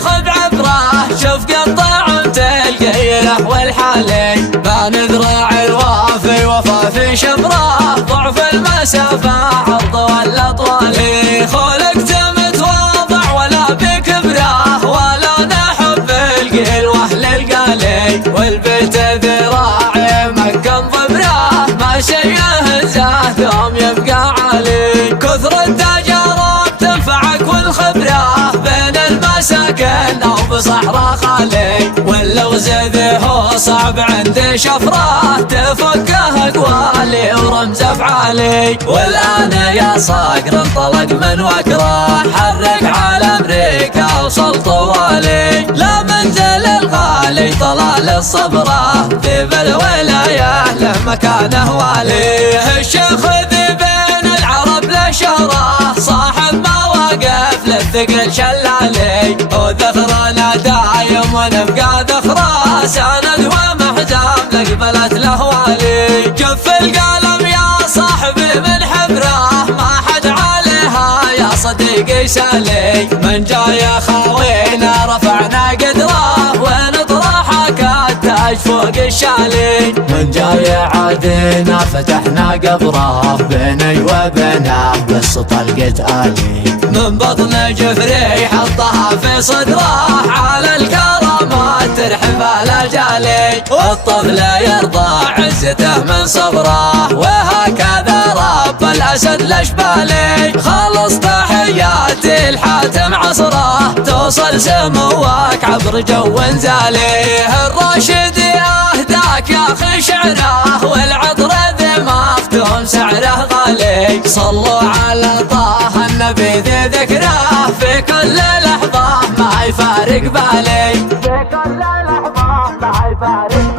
خذ عبره، شوف قطع تلقيله والحالي، بان ذراع الوافي وفا في شبره، ضعف المسافة عرض والاطوال، خلقت متواضع ولا بكبره، ولا نحب القلوه للقالي، والبيت ذراعي مكن ضبره، ما شي يهزه دوم يبقى عالي، كثر التجارب تنفعك والخبره، بين المساكن او بصحراء خالي، واللغز ذي صعب عندي شفره، تفكه اقوالي ورمز افعالي، والان يا صقر انطلق من وكره، حرك على امريكا وصل طوالي، لا منزل الغالي طلال الصبره، ذي بالولايه له مكانه والي، الشيخ ذي بين العرب له شهره، صاحب مواقف للثقل شلالي، وذخرنا دايم ونبقى ذخره، سند ومحزام لقبلت له والي، جف القلم يا صاحبي من حبره، ما حد عليها يا صديقي سالي، من جاي خاوينا رفعنا قدره، ونطرحك التاج فوق الشالي، من جاي عادينا فتحنا قبره، بيني وبينه بس طلقت آلي، من بطن جفري حطها في صدره، على الكرامات ترحب على جالي، والطفل يرضى عزته من صبره، وهكذا رب الاسد الاشبالي، خلص تحياتي الحاتم عصره، توصل سموك عبر جو زالي، الراشد اهداك يا اخي شعره، والعطر ذي مختوم سعره غالي، صلوا على طه النبي ذي ذكره، في كل لحظه ما يفارق بالي، في كل لحظه ما يفارق